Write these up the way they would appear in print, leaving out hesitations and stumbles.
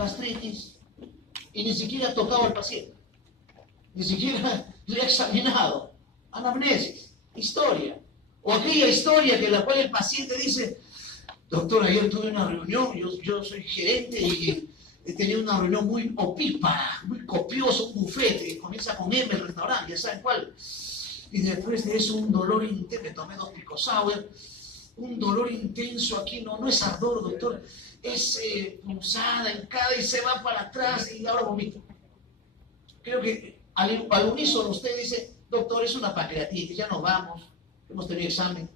gastritis, y ni siquiera ha tocado al paciente, ni siquiera le ha examinado. Anamnesis, historia, o aquella historia que la cual el paciente dice: doctor, ayer tuve una reunión, yo soy gerente y he tenido una reunión muy opípara, muy copiosa, un buffet que comienza con M el restaurante, ya saben cuál. Y después de eso un dolor intenso, me tomé 2 pisco sour, un dolor intenso aquí, no es ardor, doctor, es punzada, hincada y se va para atrás y ahora vomito. Creo que al unísono usted dice: doctor, es una pancreatitis, ya nos vamos, hemos tenido examen.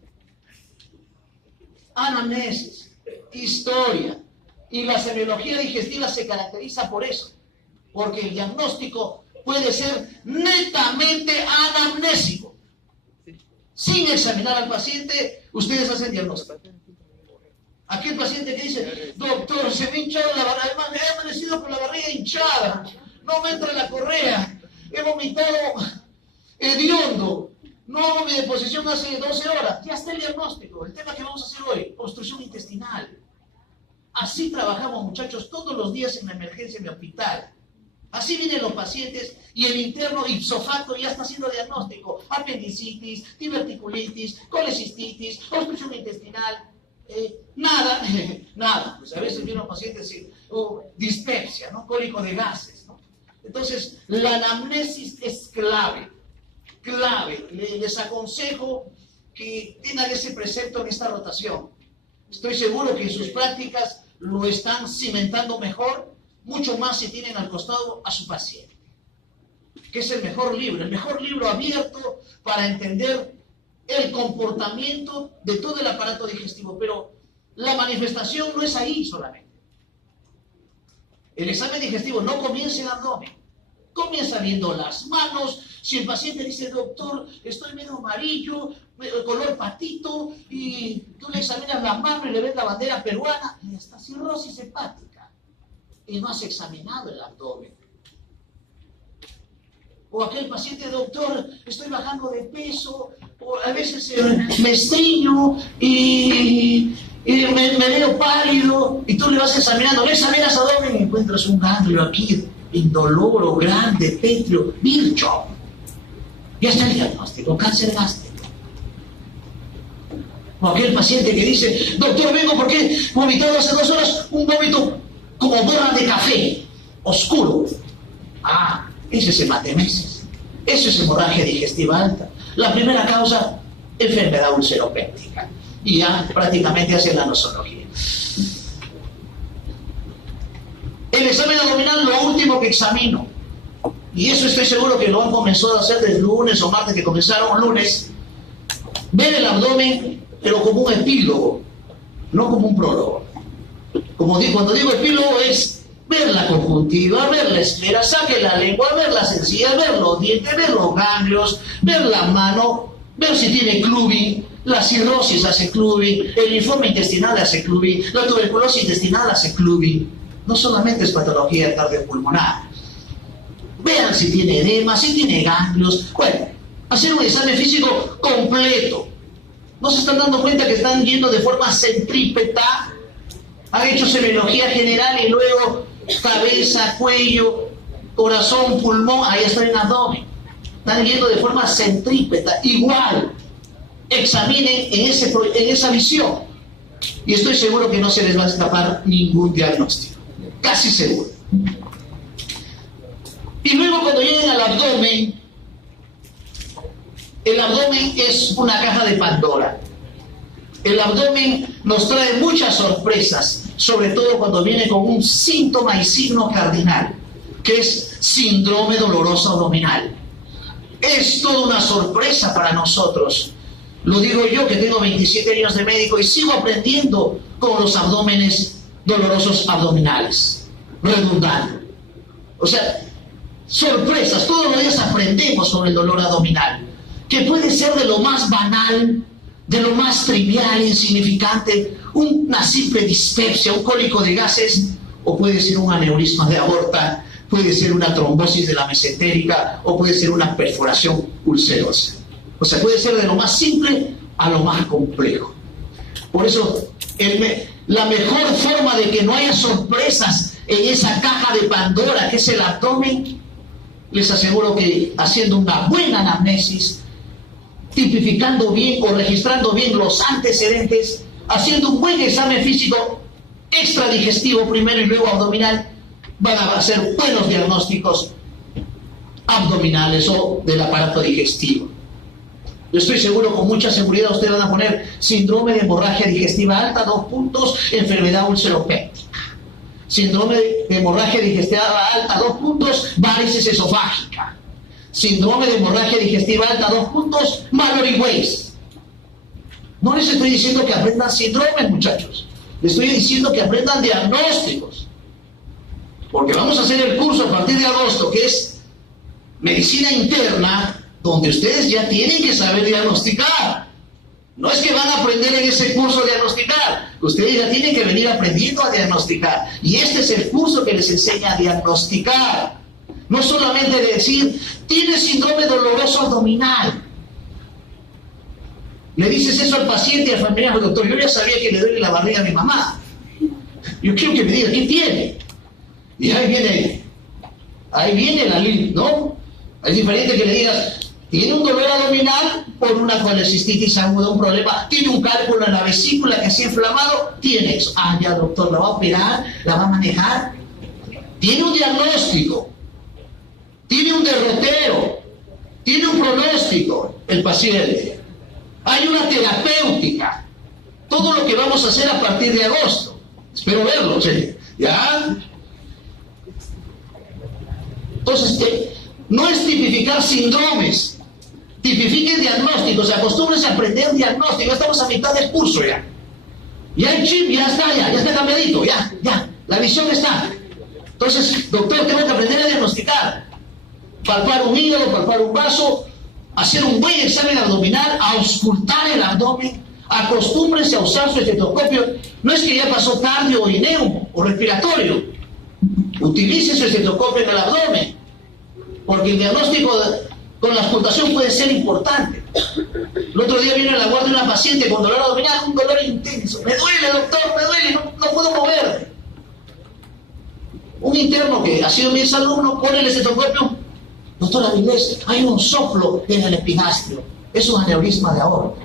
Anamnesis, historia. Y la semiología digestiva se caracteriza por eso, porque el diagnóstico puede ser netamente anamnésico. Sin examinar al paciente, ustedes hacen diagnóstico. Aquel paciente que dice: doctor, se me ha hinchado la barriga, además me he amanecido con la barriga hinchada, no me entra la correa, he vomitado hediondo, no hago mi deposición hace 12 horas, ya está el diagnóstico. El tema que vamos a hacer hoy: obstrucción intestinal. Así trabajamos, muchachos, todos los días en la emergencia en mi hospital. Así vienen los pacientes y el interno ipso facto ya está haciendo diagnóstico: apendicitis, diverticulitis, colecistitis, obstrucción intestinal. Nada. Pues a veces vienen los pacientes y dispepsia, ¿no? Cólico de gases, ¿no? Entonces, la anamnesis es clave. Les aconsejo que tengan ese precepto en esta rotación. Estoy seguro que en sus prácticas lo están cimentando mejor, mucho más si tienen al costado a su paciente, que es el mejor libro abierto para entender el comportamiento de todo el aparato digestivo. Pero la manifestación no es ahí solamente. El examen digestivo no comienza en el abdomen, comienza viendo las manos. Si el paciente dice: doctor, estoy medio amarillo, color patito, y tú le examinas la mano y le ves la bandera peruana, y está cirrosis hepática, y no has examinado el abdomen. O aquel paciente: doctor, estoy bajando de peso, o a veces me estreño y me veo pálido, y tú le vas examinando, le examinas abdomen y encuentras un ganglio aquí, indoloro, grande, pétreo, Virchow. Ya está el diagnóstico: cáncer gástrico. O aquel paciente que dice: doctor, vengo porque he vomitado hace 2 horas un vómito como borra de café, oscuro. Ese es hematemesis. Eso es hemorragia digestiva alta. La primera causa: enfermedad ulceropéptica. Y ya prácticamente hace la nosología. El examen abdominal, lo último que examino, y eso estoy seguro que lo han comenzado a hacer desde lunes o martes, que comenzaron lunes, ver el abdomen, pero como un epílogo, no como un prólogo. Cuando digo epílogo, es ver la conjuntiva, ver la esfera, saque la lengua, ver las encías, ver los dientes, ver los ganglios, ver la mano, ver si tiene clubing. La cirrosis hace clubing, el linfoma intestinal hace clubing, la tuberculosis intestinal hace clubing. No solamente es patología cardiopulmonar. Vean si tiene edema, si tiene ganglios. Bueno, hacer un examen físico completo. ¿No se están dando cuenta que están yendo de forma centrípeta? Han hecho semiología general y luego cabeza, cuello, corazón, pulmón, ahí está el abdomen. Están yendo de forma centrípeta. Igual, examinen en esa visión. Y estoy seguro que no se les va a escapar ningún diagnóstico. Casi seguro. Y luego, cuando lleguen al abdomen, el abdomen es una caja de Pandora. El abdomen nos trae muchas sorpresas, sobre todo cuando viene con un síntoma y signo cardinal, que es síndrome doloroso abdominal. Es toda una sorpresa para nosotros. Lo digo yo, que tengo 27 años de médico y sigo aprendiendo con los abdómenes dolorosos abdominales, redundando. O sea, sorpresas, todos los días aprendemos sobre el dolor abdominal, que puede ser de lo más banal, de lo más trivial, insignificante, una simple dispepsia, un cólico de gases, o puede ser un aneurisma de aorta, puede ser una trombosis de la mesentérica, o puede ser una perforación ulcerosa. O sea, puede ser de lo más simple a lo más complejo. Por eso, la mejor forma de que no haya sorpresas en esa caja de Pandora que es el abdomen, les aseguro que haciendo una buena anamnesis, tipificando bien o registrando bien los antecedentes, haciendo un buen examen físico extradigestivo primero y luego abdominal, van a hacer buenos diagnósticos abdominales o del aparato digestivo. Yo estoy seguro, con mucha seguridad, ustedes van a poner síndrome de hemorragia digestiva alta, 2 puntos, enfermedad ulceropéptica. Síndrome de hemorragia digestiva alta, 2 puntos, varices esofágica. Síndrome de hemorragia digestiva alta, 2 puntos, Mallory Weiss. No les estoy diciendo que aprendan síndromes, muchachos. Les estoy diciendo que aprendan diagnósticos. Porque vamos a hacer el curso a partir de agosto, que es medicina interna, donde ustedes ya tienen que saber diagnosticar. No es que van a aprender en ese curso a diagnosticar, ustedes ya tienen que venir aprendiendo a diagnosticar. Y este es el curso que les enseña a diagnosticar. No solamente decir, tiene síndrome doloroso abdominal. Le dices eso al paciente y al familiar, doctor, yo ya sabía que le duele la barriga a mi mamá. Yo quiero que me diga, ¿qué tiene? Y ahí viene la línea, ¿no? Es diferente que le digas, tiene un dolor abdominal por una colecistitis aguda, un problema, tiene un cálculo en la vesícula que se ha inflamado, tiene eso. Ah, ya, doctor, la va a operar, la va a manejar. Tiene un diagnóstico, tiene un derrotero, tiene un pronóstico el paciente. Hay una terapéutica. Todo lo que vamos a hacer a partir de agosto. Espero verlo, ¿sí? ¿Ya? Entonces, no es tipificar síndromes, tipifiquen diagnósticos, acostúmbrense a aprender diagnóstico. Estamos a mitad del curso ya. Ya el chip ya está cambiadito, ya, la visión está. Entonces, doctor, tengo que aprender a diagnosticar. Palpar un hígado, palpar un vaso, hacer un buen examen abdominal, auscultar el abdomen, acostúmbrense a usar su estetoscopio. No es que ya pasó cardio o neumo o respiratorio. Utilice su estetoscopio en el abdomen, porque el diagnóstico con la auscultación puede ser importante. El otro día vino a la guardia una paciente con dolor abdominal, un dolor intenso. Me duele, doctor, me duele, no puedo moverme. Un interno que ha sido mi exalumno pone el estetoscopio. Doctor Avilés, hay un soplo en el epigastrio. Es un aneurisma de aorta.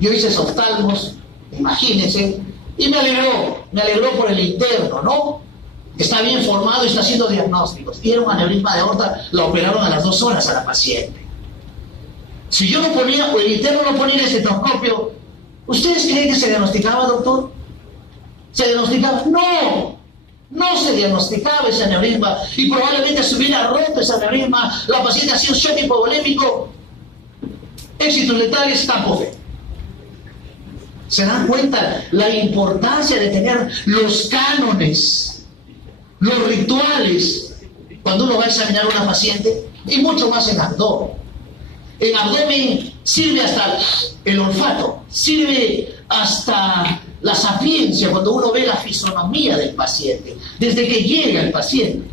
Yo hice esos oftalmos, imagínense, y me alegró por el interno, ¿no? Está bien formado y está haciendo diagnósticos. Y era un aneurisma de aorta, la operaron a las 2 horas a la paciente. Si yo no ponía, o el interno no ponía el estetoscopio, ¿ustedes creen que se diagnosticaba, doctor? ¿Se diagnosticaba? No se diagnosticaba ese aneurisma y probablemente se hubiera roto ese aneurisma, la paciente hacía un shock hipovolémico, éxitos letales, campo fe. ¿Se dan cuenta la importancia de tener los cánones, los rituales, cuando uno va a examinar a una paciente? Y mucho más en abdomen. En abdomen sirve hasta el olfato, sirve hasta la sapiencia cuando uno ve la fisonomía del paciente, desde que llega el paciente.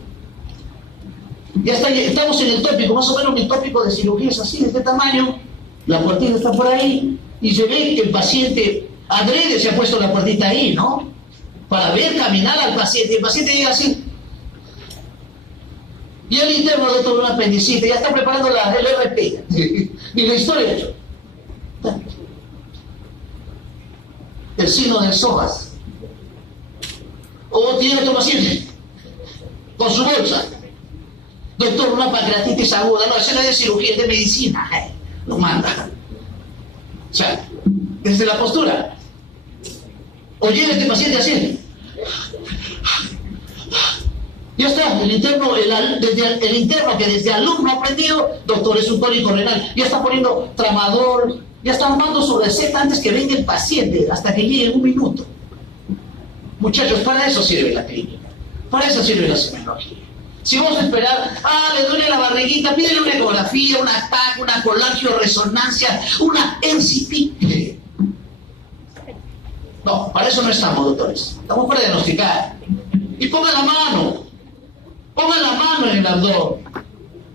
Ya estamos en el tópico, más o menos mi tópico de cirugía es así, de este tamaño, la puertita está por ahí, y se ve que el paciente adrede se ha puesto la puertita ahí, ¿no? Para ver caminar al paciente, y el paciente llega así. Y el interno, doctor, una apendicitis, ya está preparando el RP, y la historia hecho. El signo del psoas. O tiene otro paciente con su bolsa. Doctor, una pancreatitis aguda. No, eso no es de cirugía, es de medicina. Lo manda. O sea, desde la postura. O llega este paciente así. Ya está, el interno que desde alumno ha aprendido, doctor, es un cólico renal. Ya está poniendo tramador. Ya está armando su receta antes que venga el paciente, hasta que llegue en 1 minuto. Muchachos, para eso sirve la clínica. Para eso sirve la semiología. Si vamos a esperar, le duele la barriguita, pídele una ecografía, una TAC, una colangioresonancia, una NCP. No, para eso no estamos, doctores. Estamos para diagnosticar. Y pongan la mano en el abdomen.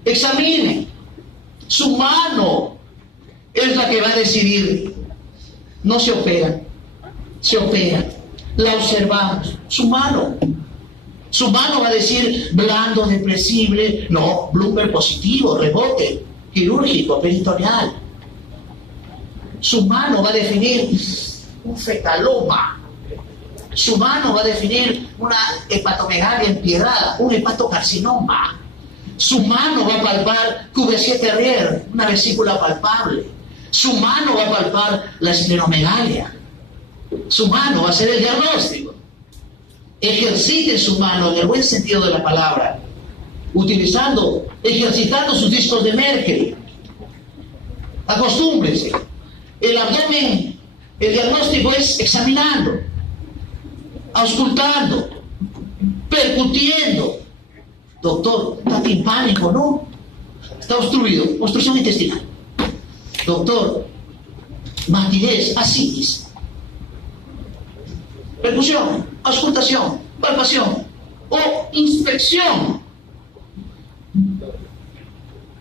Examine. Su mano es la que va a decidir. No se opera, se opera. La observamos, su mano. Su mano va a decir blando, depresible, no, Bloomberg positivo, rebote, quirúrgico, peritoneal. Su mano va a definir un fetaloma. Su mano va a definir una hepatomegalia empiedrada, un hepatocarcinoma. Su mano va a palpar QV7 Terrier, una vesícula palpable. Su mano va a palpar la esplenomegalia. Su mano va a ser el diagnóstico. Ejercite su mano en el buen sentido de la palabra, ejercitando sus discos de Merkel. Acostúmbrese. El abdomen, el diagnóstico es examinando, auscultando, percutiendo. Doctor, está timpánico, ¿no? Está obstruido, obstrucción intestinal. Doctor, matidez, ascitis. Percusión, auscultación, palpación o inspección.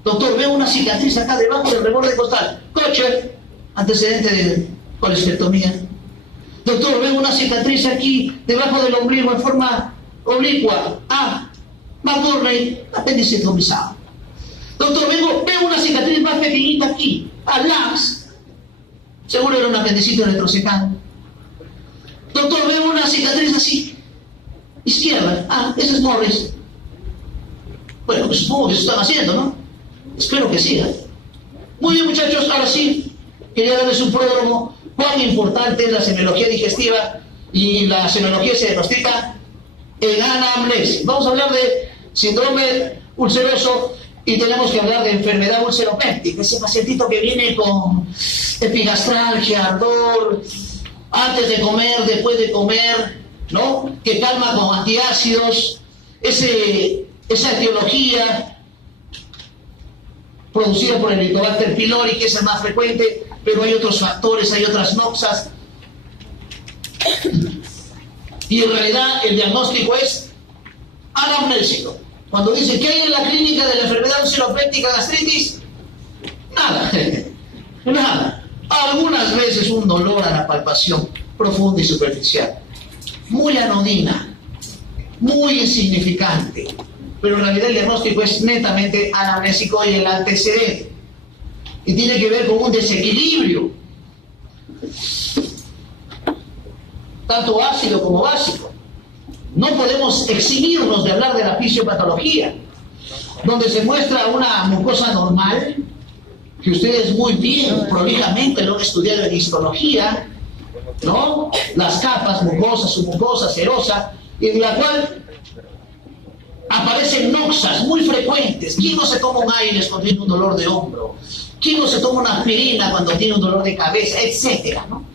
Doctor, veo una cicatriz acá debajo del reborde costal. Kocher, antecedente de colestetomía. Doctor, veo una cicatriz aquí debajo del ombligo en forma oblicua. McBurney, apéndice tromizado. Doctor, veo una cicatriz más pequeñita aquí. Lance, seguro era un apendicitis retrosecado. Doctor, veo una cicatriz así, izquierda. Ese es Morris. Bueno, pues supongo que eso están haciendo, ¿no? Espero que siga. Muy bien, muchachos, ahora sí, quería darles un pródromo. Cuán importante es la semiología digestiva, y la semiología se diagnostica en anamnesis. Vamos a hablar de síndrome ulceroso y tenemos que hablar de enfermedad ulceropéptica, ese pacientito que viene con epigastralgia, ardor, antes de comer, después de comer, ¿no? Que calma con antiácidos, esa etiología producida por el Helicobacter pylori, que es el más frecuente, pero hay otros factores, hay otras noxas. Y en realidad el diagnóstico es anamnésico. Cuando dicen ¿qué hay en la clínica de la enfermedad ulceropéptica gastritis? Nada, nada. Algunas veces un dolor a la palpación profunda y superficial, muy anodina, muy insignificante, pero en realidad el diagnóstico es netamente anamnésico y el antecedente, y tiene que ver con un desequilibrio, tanto ácido como básico. No podemos eximirnos de hablar de la fisiopatología, donde se muestra una mucosa normal, que ustedes muy bien, prolijamente lo han estudiado en histología, ¿no? Las capas, mucosa, submucosa, serosa, en la cual aparecen noxas muy frecuentes. ¿Quién no se toma un Ailes cuando tiene un dolor de hombro? ¿Quién no se toma una aspirina cuando tiene un dolor de cabeza? Etcétera, ¿no?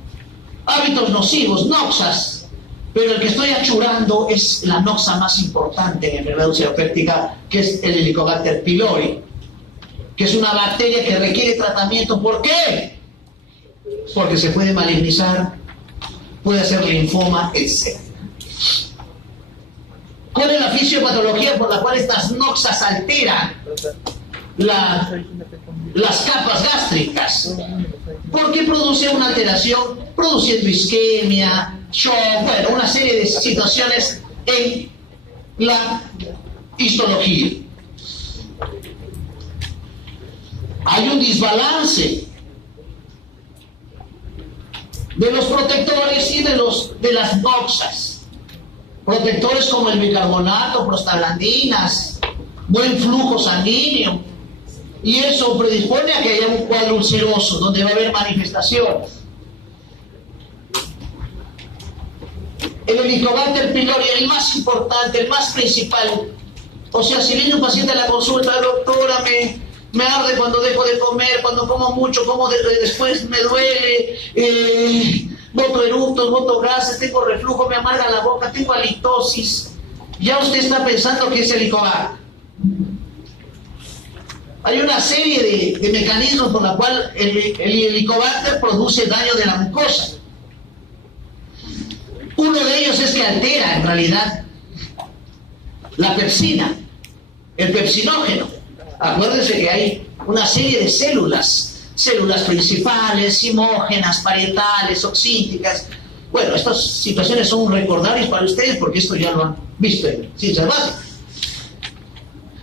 Hábitos nocivos, noxas. Pero el que estoy achurando es la noxa más importante en enfermedad ulceropéptica, que es el Helicobacter pylori, que es una bacteria que requiere tratamiento. ¿Por qué? Porque se puede malignizar, puede hacer linfoma, etc. ¿Cuál es la fisiopatología por la cual estas noxas alteran las capas gástricas? Porque produce una alteración, produciendo isquemia, shock, bueno, una serie de situaciones en la histología. Hay un desbalance de los protectores y de las noxas. Protectores como el bicarbonato, prostaglandinas, buen flujo sanguíneo, y eso predispone a que haya un cuadro ulceroso donde va a haber manifestaciones. El Helicobacter pylori, el más importante, el más principal. O sea, si viene un paciente a la consulta, doctora, me arde cuando dejo de comer, cuando como mucho, después me duele, boto eructos, boto gases, tengo reflujo, me amarga la boca, tengo halitosis. Ya usted está pensando que es Helicobacter. Hay una serie de mecanismos por la cual el Helicobacter produce daño de la mucosa. Uno de ellos es que altera en realidad la pepsina, el pepsinógeno. Acuérdense que hay una serie de células principales, simógenas, parietales, oxíticas, Bueno, estas situaciones son recordables para ustedes porque esto ya lo han visto en ciencias básicas.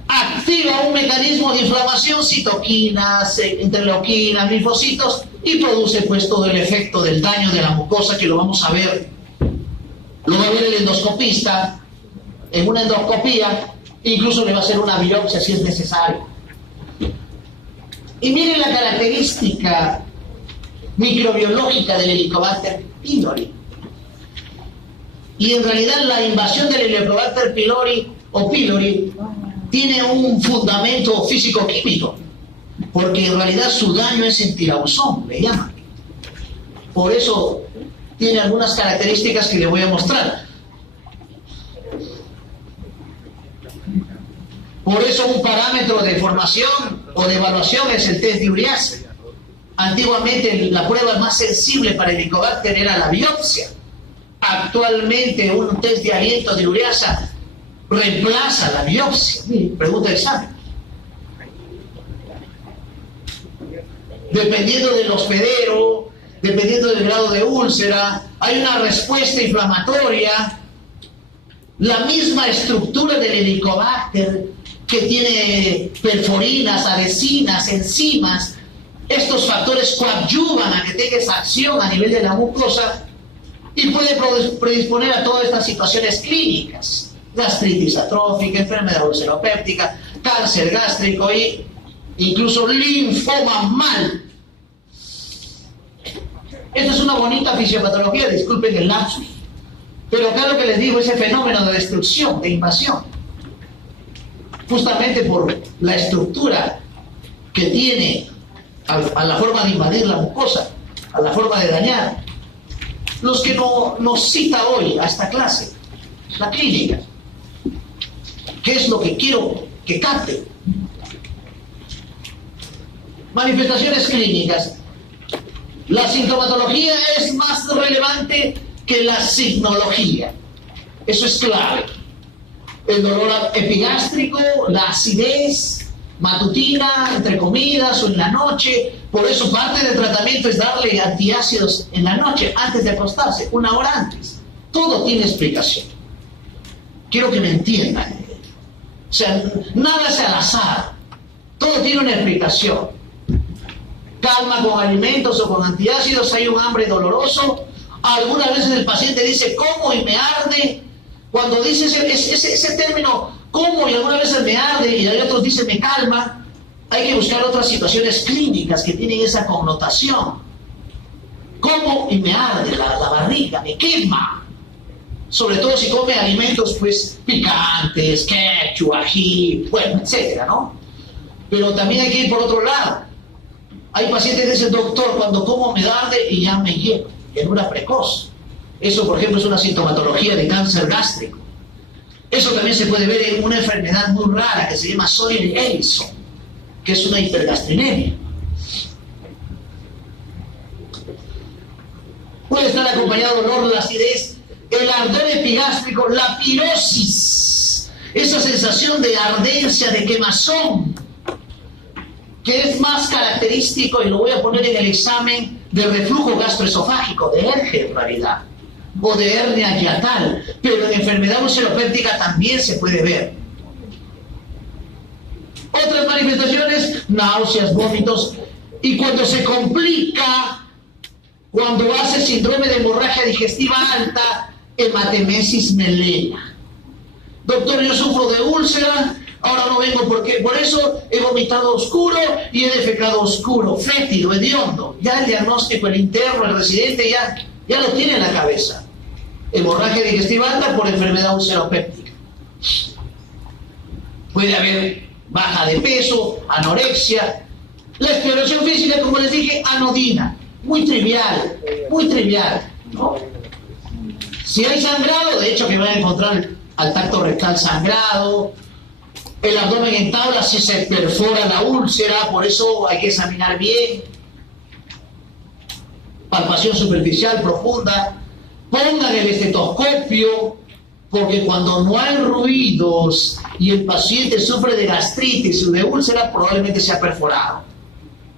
Activa un mecanismo de inflamación, citoquinas, interleuquinas, linfocitos, y produce pues todo el efecto del daño de la mucosa, que lo vamos a ver. Lo va a ver el endoscopista en una endoscopía, incluso le va a hacer una biopsia si es necesario. Y miren la característica microbiológica del Helicobacter pylori. Y en realidad la invasión del Helicobacter pylori o pylori tiene un fundamento físico-químico, porque en realidad su daño es en tirabuzón, le llaman. Por eso tiene algunas características que le voy a mostrar. Por eso un parámetro de formación o de evaluación es el test de ureasa. Antiguamente la prueba más sensible para el Helicobacter era la biopsia. Actualmente un test de aliento de ureasa reemplaza la biopsia. Pregunta de examen. Dependiendo del hospedero, dependiendo del grado de úlcera, hay una respuesta inflamatoria. La misma estructura del Helicobacter, que tiene perforinas, adhesinas, enzimas, estos factores coadyuvan a que tenga esa acción a nivel de la mucosa y puede predisponer a todas estas situaciones clínicas: gastritis atrófica, enfermedad ulceropéptica, cáncer gástrico e incluso linfoma mal. Esta es una bonita fisiopatología, disculpen el lapsus, pero acá lo que les digo, ese fenómeno de destrucción, de invasión, justamente por la estructura que tiene a la forma de invadir la mucosa, a la forma de dañar. Los que nos cita hoy a esta clase, la clínica. ¿Qué es lo que quiero que capte? Manifestaciones clínicas. La sintomatología es más relevante que la signología. Eso es clave. El dolor epigástrico, la acidez matutina, entre comidas o en la noche. Por eso parte del tratamiento es darle antiácidos en la noche, antes de acostarse, 1 hora antes. Todo tiene explicación. Quiero que me entiendan. O sea, nada es al azar. Todo tiene una explicación. Calma con alimentos o con antiácidos, hay un hambre doloroso. Algunas veces el paciente dice, como y me arde. Cuando dice ese término, como y algunas veces me arde, y hay otros dicen me calma, hay que buscar otras situaciones clínicas que tienen esa connotación. Como y me arde la barriga, me quema. Sobre todo si come alimentos pues picantes, ketchup, ají, bueno, etcétera, ¿no? Pero también hay que ir por otro lado. Hay pacientes que dicen, doctor, cuando como me arde y ya me lleno, llenura precoz. Eso, por ejemplo, es una sintomatología de cáncer gástrico. Eso también se puede ver en una enfermedad muy rara que se llama Soyer-Ellison, que es una hipergastrinemia. Puede estar acompañado de dolor, la acidez, el ardor epigástrico, la pirosis, esa sensación de ardencia, de quemazón, que es más característico, y lo voy a poner en el examen, de reflujo gastroesofágico, de ERGE en realidad, o de hernia hiatal, pero en enfermedad ulceropéptica también se puede ver. Otras manifestaciones, náuseas, vómitos, y cuando se complica, cuando hace síndrome de hemorragia digestiva alta, hematemesis melena. Doctor, yo sufro de úlcera, ahora no vengo porque por eso he vomitado oscuro y he defecado oscuro, fétido, hediondo. Ya el diagnóstico, el interno, el residente ya lo tiene en la cabeza. Hemorragia digestiva alta por enfermedad ulceropéptica. Puede haber baja de peso, anorexia. La exploración física, como les dije, anodina. Muy trivial, ¿no? Si hay sangrado, de hecho que van a encontrar al tacto rectal sangrado, el abdomen en tabla si se perfora la úlcera, por eso hay que examinar bien. Palpación superficial profunda. Pongan el estetoscopio, porque cuando no hay ruidos y el paciente sufre de gastritis o de úlcera, probablemente se ha perforado.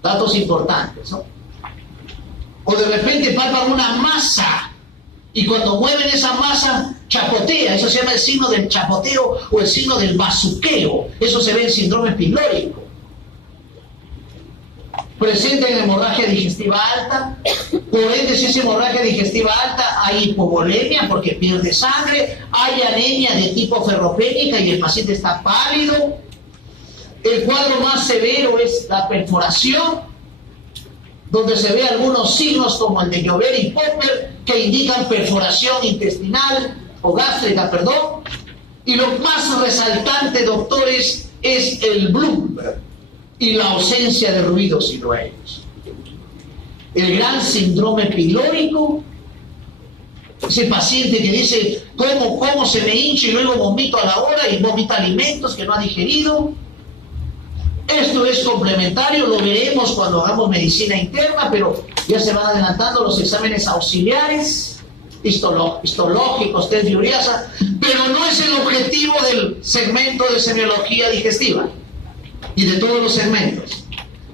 Datos importantes, ¿no? O de repente palpan una masa Y cuando mueven esa masa, chapotea. Eso se llama el signo del chapoteo o el signo del bazuqueo. Eso se ve en síndrome pilórico. Presenta en hemorragia digestiva alta. Por ende, si es hemorragia digestiva alta, hay hipovolemia porque pierde sangre, hay anemia de tipo ferropénica y el paciente está pálido. El cuadro más severo es la perforación, donde se ve algunos signos como el de Joubert y Popper que indican perforación intestinal o gástrica, perdón. Y lo más resaltante, doctores, es el Bloomberg y la ausencia de ruidos sinuosos. El gran síndrome pilórico, ese paciente que dice cómo se me hincha y luego vomito a la hora y vomita alimentos que no ha digerido. Esto es complementario, lo veremos cuando hagamos medicina interna, pero ya se van adelantando los exámenes auxiliares, histológicos, test de ureasa, pero no es el objetivo del segmento de semiología digestiva y de todos los segmentos.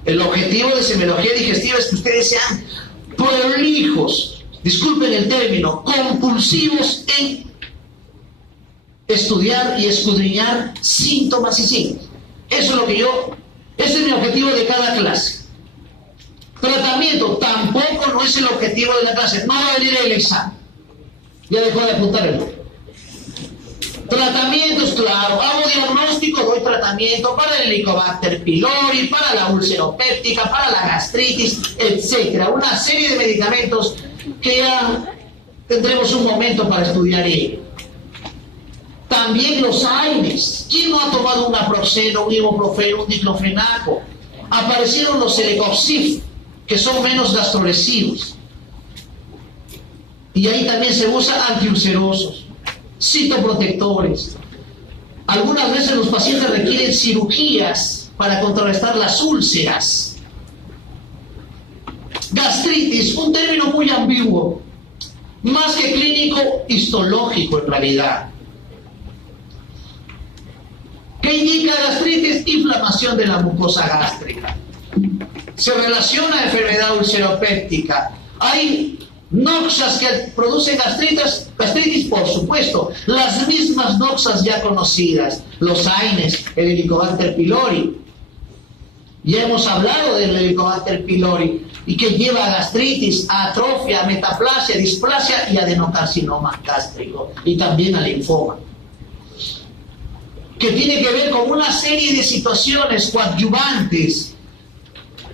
El objetivo de semiología digestiva es que ustedes sean prolijos, disculpen el término, compulsivos en estudiar y escudriñar síntomas y signos. Eso es lo que ese es mi objetivo de cada clase. Tratamiento tampoco no es el objetivo de la clase, no va a venir el examen. Ya dejó de apuntar el otro. Tratamientos, claro, hago diagnóstico, doy tratamiento para el Helicobacter pylori, para la ulceropéptica, para la gastritis, etcétera. Una serie de medicamentos que ya tendremos un momento para estudiar ello. También los AINES. ¿Quién no ha tomado un naproxeno, un ibuprofeno, un diclofenaco? Aparecieron los Celecoxib, que son menos gastrolesivos. Y ahí también se usa antiulcerosos, citoprotectores. Algunas veces los pacientes requieren cirugías para contrarrestar las úlceras. Gastritis, un término muy ambiguo, más que clínico, histológico en realidad. ¿Qué indica gastritis? Inflamación de la mucosa gástrica. Se relaciona a enfermedad ulceropéptica. Hay noxas que producen gastritis, por supuesto. Las mismas noxas ya conocidas. Los AINES, el Helicobacter pylori. Ya hemos hablado del Helicobacter pylori y que lleva a gastritis, a atrofia, a metaplasia, displasia y adenocarcinoma gástrico. Y también a linfoma, que tiene que ver con una serie de situaciones coadyuvantes,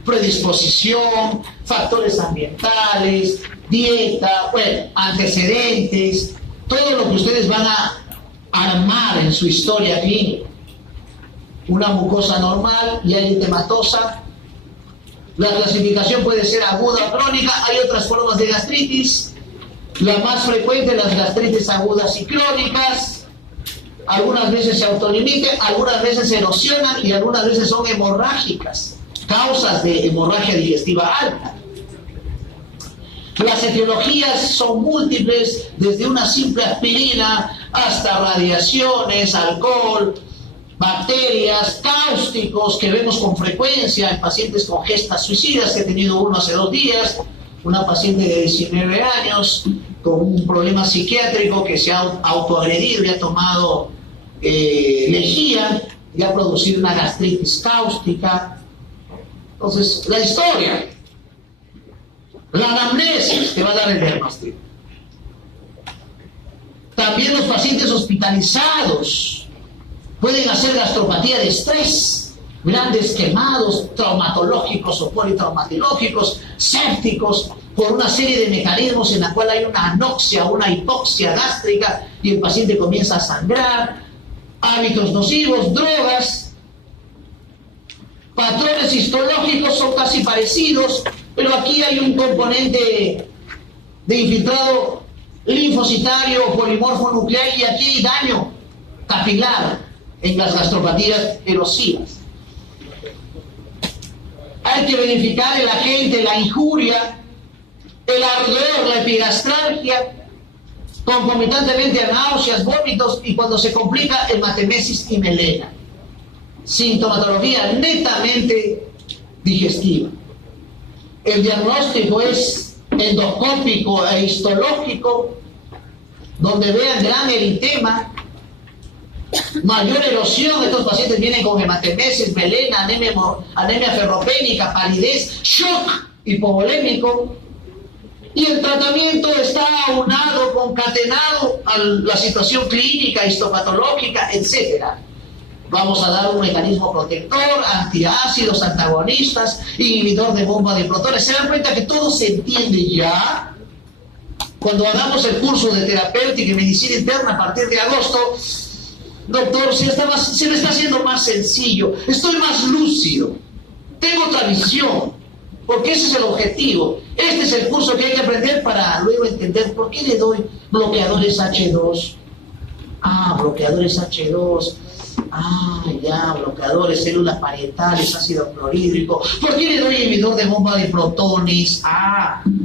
predisposición, factores ambientales, dieta, antecedentes, todo lo que ustedes van a armar en su historia clínica. Una mucosa normal y eritematosa. La clasificación puede ser aguda o crónica. Hay otras formas de gastritis. La más frecuente, las gastritis agudas y crónicas. Algunas veces se autolimitan, algunas veces se erosionan y algunas veces son hemorrágicas, causas de hemorragia digestiva alta. Las etiologías son múltiples, desde una simple aspirina hasta radiaciones, alcohol, bacterias, cáusticos que vemos con frecuencia en pacientes con gestas suicidas, que he tenido uno hace 2 días, una paciente de 19 años con un problema psiquiátrico que se ha autoagredido y ha tomado lejía y ha producido una gastritis cáustica. Entonces, la historia, la anamnesis te va a dar el diagnóstico. También los pacientes hospitalizados pueden hacer gastropatía de estrés, grandes quemados traumatológicos o politraumatológicos, sépticos, por una serie de mecanismos en la cual hay una anoxia, una hipoxia gástrica y el paciente comienza a sangrar, hábitos nocivos, drogas. Patrones histológicos son casi parecidos, pero aquí hay un componente de infiltrado linfocitario o polimorfo nuclear y aquí hay daño capilar en las gastropatías erosivas. Hay que verificar el agente, la injuria, el ardor, la epigastralgia, concomitantemente a náuseas, vómitos y cuando se complica hematemesis y melena. Sintomatología netamente digestiva. El diagnóstico es endoscópico e histológico donde vean gran eritema, mayor erosión. Estos pacientes vienen con hematemesis, melena, anemia ferropénica, palidez, shock hipovolémico. Y el tratamiento está aunado, concatenado a la situación clínica, histopatológica, etc. Vamos a dar un mecanismo protector, antiácidos, antagonistas, inhibidor de bomba de protones. ¿Se dan cuenta que todo se entiende ya? Cuando hagamos el curso de terapéutica y medicina interna a partir de agosto, doctor, se me está haciendo más sencillo, estoy más lúcido, tengo otra visión. Porque ese es el objetivo. Este es el curso que hay que aprender para luego entender por qué le doy bloqueadores H2. Bloqueadores H2. Ya, bloqueadores, células parietales, ácido clorhídrico. ¿Por qué le doy inhibidor de bomba de protones?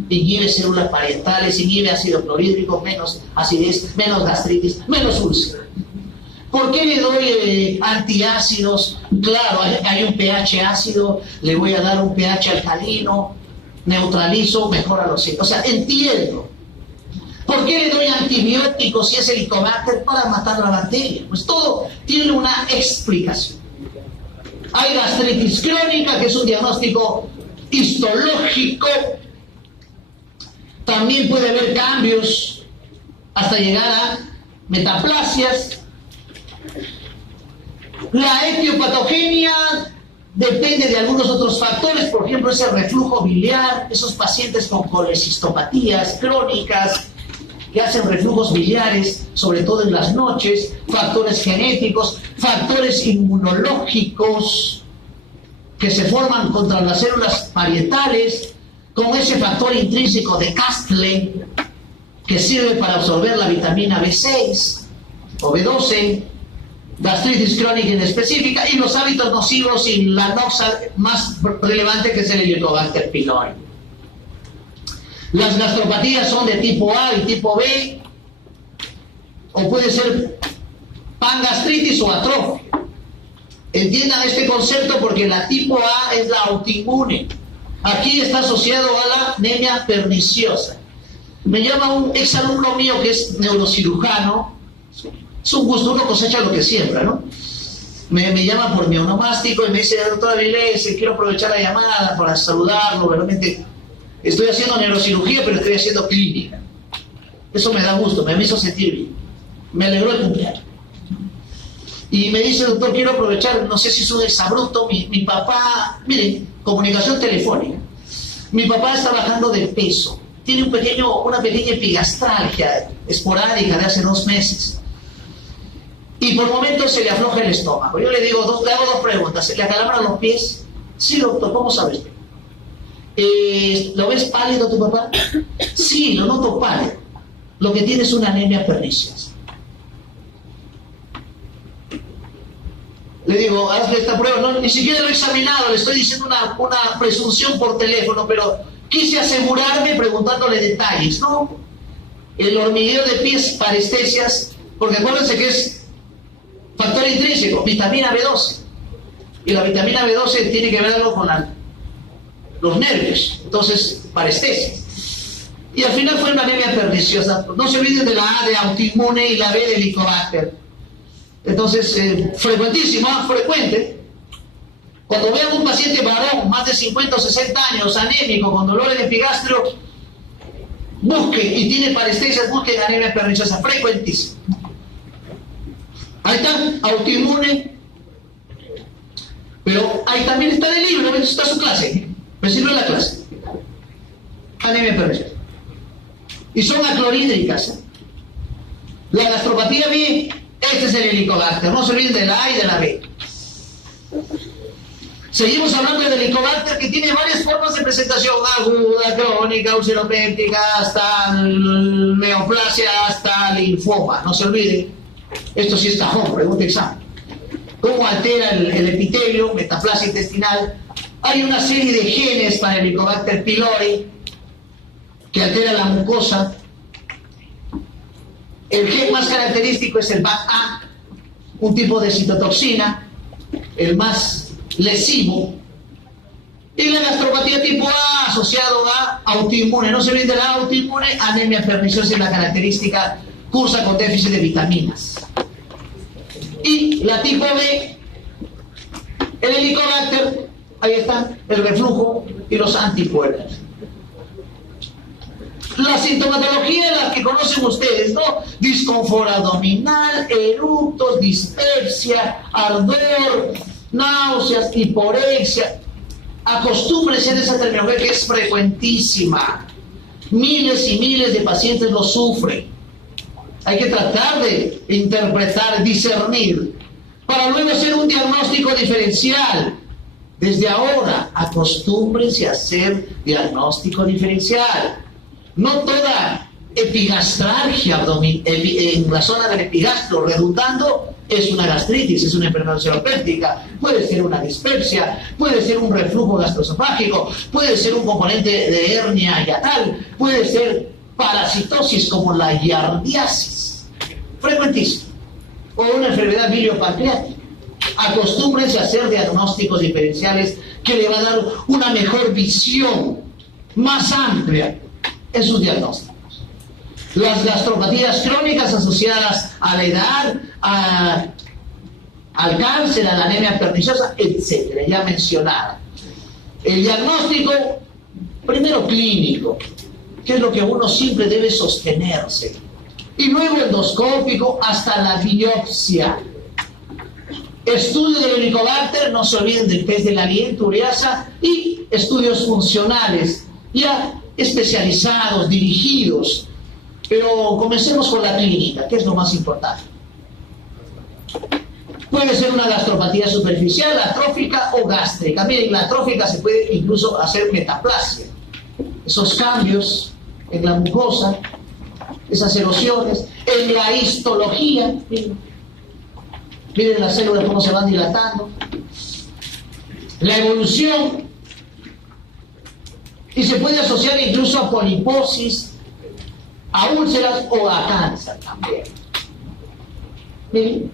Inhibe células parietales, inhibe ácido clorhídrico, menos acidez, menos gastritis, menos úlcera. ¿Por qué le doy antiácidos? Claro, hay un pH ácido, le voy a dar un pH alcalino, neutralizo, mejora los síntomas. O sea, entiendo. ¿Por qué le doy antibióticos si es Helicobacter? Para matar la bacteria. Pues todo tiene una explicación. Hay gastritis crónica, que es un diagnóstico histológico. También puede haber cambios hasta llegar a metaplasias. La etiopatogenia depende de algunos otros factores, por ejemplo, ese reflujo biliar, esos pacientes con colecistopatías crónicas que hacen reflujos biliares, sobre todo en las noches, factores genéticos, factores inmunológicos que se forman contra las células parietales, con ese factor intrínseco de Castle que sirve para absorber la vitamina B6 o B12, gastritis crónica inespecífica, y los hábitos nocivos y la noxa más relevante, que es el Helicobacter pylori. Las gastropatías son de tipo A y tipo B, o puede ser pangastritis o atrofia. Entiendan este concepto porque la tipo A es la autoinmune. Aquí está asociado a la anemia perniciosa. Me llama un exalumno mío que es neurocirujano. Es un gusto, uno cosecha lo que siembra, ¿no? Me llama por mi onomástico y me dice: doctora Avilés, quiero aprovechar la llamada para saludarlo. Realmente estoy haciendo neurocirugía, pero estoy haciendo clínica. Eso me da gusto, me hizo sentir bien. Me alegró el cumpleaños. Y me dice: doctor, quiero aprovechar, no sé si es un exabrupto, mi papá, miren, comunicación telefónica. Mi papá está bajando de peso. Tiene una pequeña epigastralgia esporádica de hace 2 meses. Y por momentos se le afloja el estómago. Yo le hago 2 preguntas. ¿Le acalambran los pies? Sí, doctor, ¿cómo sabes? ¿Lo ves pálido tu papá? Sí, lo noto pálido. Lo que tiene es una anemia perniciosa. Le digo: hazle esta prueba. No, ni siquiera lo he examinado, le estoy diciendo una presunción por teléfono, pero quise asegurarme preguntándole detalles, ¿no? El hormigueo de pies, parestesias, porque acuérdense que es factor intrínseco, vitamina B12. Y la vitamina B12 tiene que ver algo con los nervios, entonces parestesias. Y al final fue una anemia perniciosa. No se olviden de la A de autoinmune y la B de Helicobacter. Entonces, frecuentísimo, frecuente. Cuando vean un paciente varón, más de 50 o 60 años, anémico, con dolores de epigastrio, busquen, y tiene parestesias, busquen anemia perniciosa, frecuentísimo. Ahí está, autoinmune. Pero ahí también está en el libro, está su clase. Me sirve la clase. Anemia perniciosa. Y son aclorhídricas. La gastropatía B, este es el Helicobacter. No se olviden de la A y de la B. Seguimos hablando del Helicobacter, que tiene varias formas de presentación: aguda, crónica, ulceropéptica, hasta neoplasia, hasta linfoma. No se olviden. Esto sí es cajón, pregunta examen. ¿Cómo altera el epitelio, metaplasia intestinal? Hay una serie de genes para el Helicobacter pylori que altera la mucosa. El gen más característico es el BAC-A, un tipo de citotoxina, el más lesivo. Y la gastropatía tipo A, asociado a autoinmune. No se olviden de la autoinmune, anemia perniciosa es la característica cursa con déficit de vitaminas. Y la tipo B, el Helicobacter, ahí está, el reflujo y los anticuerpos. La sintomatología es la que conocen ustedes, ¿no? Disconfort abdominal, eructos, dispepsia, ardor, náuseas, hiporexia. Acostúmbrense en esa terminología que es frecuentísima. Miles y miles de pacientes lo sufren. Hay que tratar de interpretar, discernir, para luego hacer un diagnóstico diferencial. Desde ahora, acostúmbrense a hacer diagnóstico diferencial. No toda epigastralgia en la zona del epigastro redundando es una gastritis, es una enfermedad seropéptica, puede ser una dispepsia, puede ser un reflujo gastroesofágico, puede ser un componente de hernia hiatal, puede ser parasitosis como la giardiasis, frecuentísimo, o una enfermedad biliopancreática. Acostúmbrense a hacer diagnósticos diferenciales que le va a dar una mejor visión, más amplia en sus diagnósticos. Las gastropatías crónicas asociadas a la edad, al cáncer, a la anemia perniciosa, etcétera, ya mencionada. El diagnóstico, primero clínico, que es lo que uno siempre debe sostenerse, y luego endoscópico hasta la biopsia. Estudio del Helicobacter, no se olviden del test de la aliento, ureasa, y estudios funcionales, ya especializados, dirigidos. Pero comencemos con la clínica, que es lo más importante. Puede ser una gastropatía superficial, atrófica o gástrica. Miren, la atrófica se puede incluso hacer metaplasia. Esos cambios en la mucosa, esas erosiones, en la histología, miren las células cómo se van dilatando, la evolución, y se puede asociar incluso a poliposis, a úlceras o a cáncer también. Miren,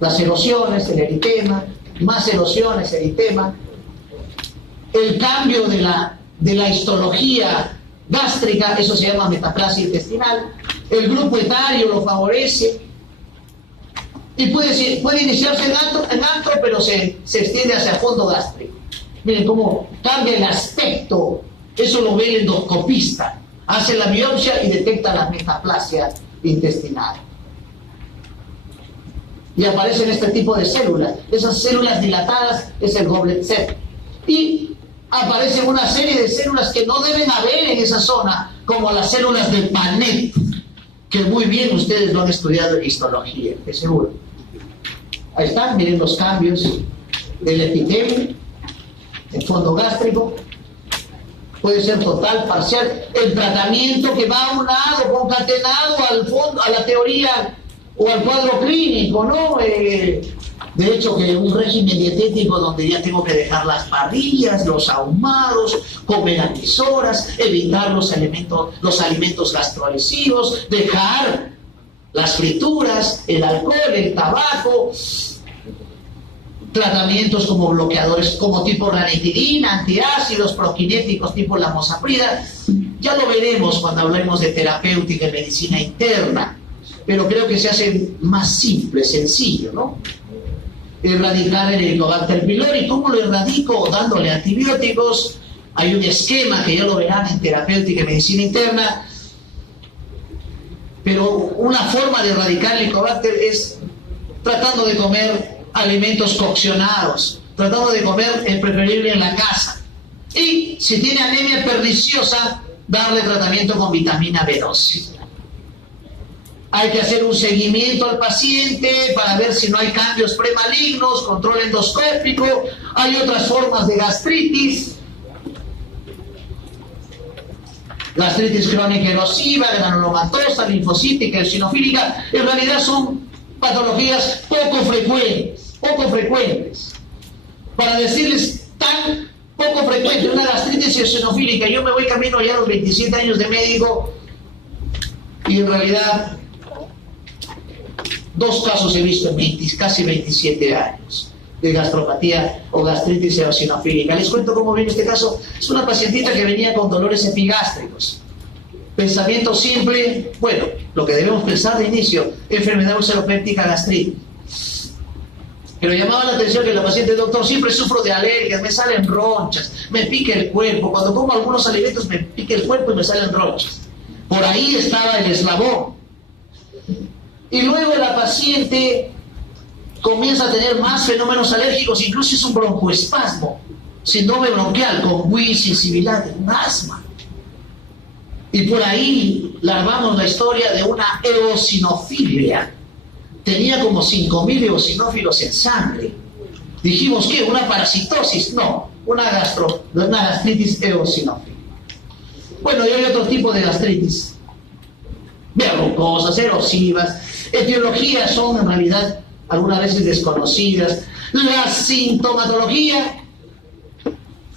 las erosiones, el eritema, más erosiones, eritema, el cambio de la histología gástrica, eso se llama metaplasia intestinal, el grupo etario lo favorece, y puede iniciarse en antro, pero se extiende hacia el fondo gástrico. Miren cómo cambia el aspecto, eso lo ve el endoscopista, hace la biopsia y detecta la metaplasia intestinal. Y aparecen este tipo de células, esas células dilatadas es el goblet cell. Y aparecen una serie de células que no deben haber en esa zona, como las células de Panet, que muy bien ustedes lo han estudiado en histología, de seguro. Ahí están, miren los cambios del epitelio, el fondo gástrico, puede ser total, parcial, el tratamiento que va aunado, concatenado al fondo, a la teoría o al cuadro clínico, ¿no? De hecho, que un régimen dietético donde ya tengo que dejar las parrillas, los ahumados, comer a mis horas, evitar los alimentos gastroadhesivos, dejar las frituras, el alcohol, el tabaco, tratamientos como bloqueadores como tipo ranitidina, antiácidos, prokinéticos tipo lamosaprida. Ya lo veremos cuando hablemos de terapéutica y medicina interna, pero creo que se hace más simple, sencillo, ¿no? Erradicar el Helicobacter pylori. ¿Cómo lo erradico? Dándole antibióticos. Hay un esquema que ya lo verán en terapéutica y medicina interna, pero una forma de erradicar el Helicobacter es tratando de comer alimentos coccionados, tratando de comer el preferible en la casa, y si tiene anemia perniciosa, darle tratamiento con vitamina B12. Hay que hacer un seguimiento al paciente para ver si no hay cambios premalignos, control endoscópico. Hay otras formas de gastritis crónica erosiva, granulomatosa, linfocítica, eosinofílica. En realidad son patologías poco frecuentes. Para decirles tan poco frecuente, una gastritis eosinofílica, yo me voy camino ya a los 27 años de médico y en realidad 2 casos he visto en casi 27 años de gastropatía o gastritis eosinofílica. Les cuento cómo viene este caso. Es una pacientita que venía con dolores epigástricos. Pensamiento simple, bueno, lo que debemos pensar de inicio, enfermedad ulceropéptica gastritis. Pero llamaba la atención que la paciente, doctor, siempre sufro de alergias, me salen ronchas, me pica el cuerpo, cuando como algunos alimentos me pica el cuerpo y me salen ronchas. Por ahí estaba el eslabón. Y luego la paciente comienza a tener más fenómenos alérgicos, incluso es un broncoespasmo, síndrome bronquial con wheezing similar, un asma. Y por ahí larvamos la historia de una eosinofilia. Tenía como 5.000 eosinófilos en sangre. Dijimos, ¿qué? ¿Una parasitosis? No, una gastritis eosinófila. Bueno, y hay otro tipo de gastritis. Verrucosas, erosivas. Etiologías son en realidad algunas veces desconocidas. La sintomatología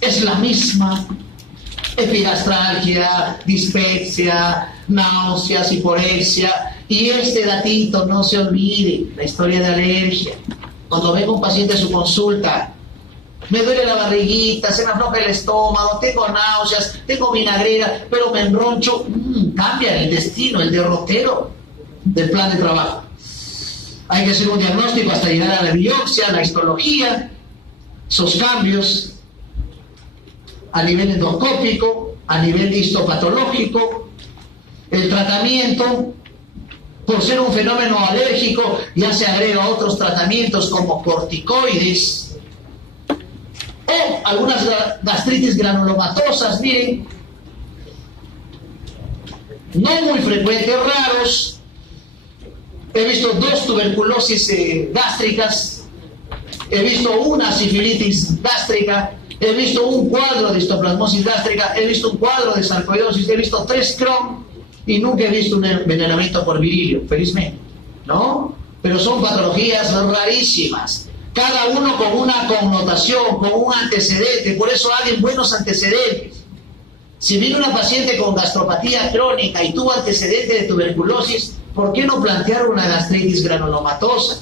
es la misma. Epigastralgia, dispepsia, náuseas, hiporexia. Y este datito, no se olvide, la historia de alergia. Cuando venga un paciente a su consulta, me duele la barriguita, se me afloja el estómago, tengo náuseas, tengo vinagrera, pero me enroncho, cambia el destino, el derrotero del plan de trabajo. Hay que hacer un diagnóstico hasta llegar a la biopsia, la histología, esos cambios a nivel endoscópico, a nivel histopatológico, el tratamiento. Por ser un fenómeno alérgico, ya se agrega otros tratamientos como corticoides o algunas gastritis granulomatosas, miren, no muy frecuentes, raros. He visto 2 tuberculosis gástricas, he visto una sifilitis gástrica, he visto un cuadro de histoplasmosis gástrica, he visto un cuadro de sarcoidosis, he visto 3 Crohn y nunca he visto un envenenamiento por virilio, felizmente, ¿no? Pero son patologías rarísimas, cada uno con una connotación, con un antecedente, por eso hagan buenos antecedentes. Si viene una paciente con gastropatía crónica y tuvo antecedente de tuberculosis, ¿por qué no plantear una gastritis granulomatosa?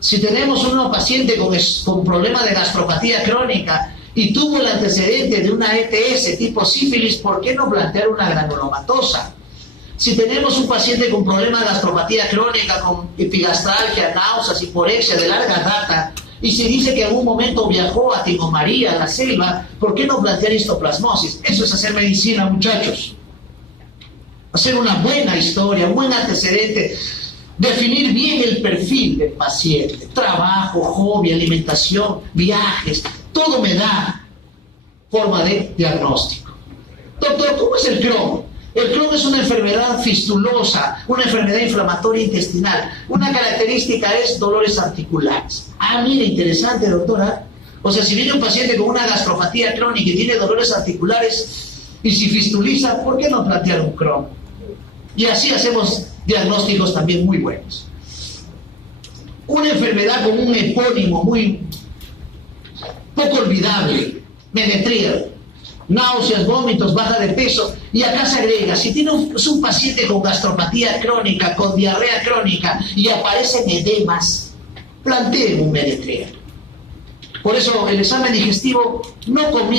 Si tenemos una paciente con problema de gastropatía crónica y tuvo el antecedente de una ETS tipo sífilis, ¿por qué no plantear una granulomatosa? Si tenemos un paciente con problema de gastropatía crónica, con epigastralgia, náuseas, hiporexia de larga data, y se dice que en algún momento viajó a Tingo María, a la selva, ¿por qué no plantear histoplasmosis? Eso es hacer medicina, muchachos. Hacer una buena historia, un buen antecedente, definir bien el perfil del paciente, trabajo, hobby, alimentación, viajes, todo me da forma de diagnóstico. Doctor, ¿cómo es el Crohn? El Crohn es una enfermedad fistulosa, una enfermedad inflamatoria intestinal. Una característica es dolores articulares. Ah, mire, interesante, doctora. O sea, si viene un paciente con una gastropatía crónica y tiene dolores articulares y si fistuliza, ¿por qué no plantear un Crohn? Y así hacemos diagnósticos también muy buenos. Una enfermedad con un epónimo muy poco olvidable, Menetrier, náuseas, vómitos, baja de peso, y acá se agrega, si tiene un paciente con gastropatía crónica, con diarrea crónica, y aparecen edemas, planteen un Menetrier. Por eso el examen digestivo no comienza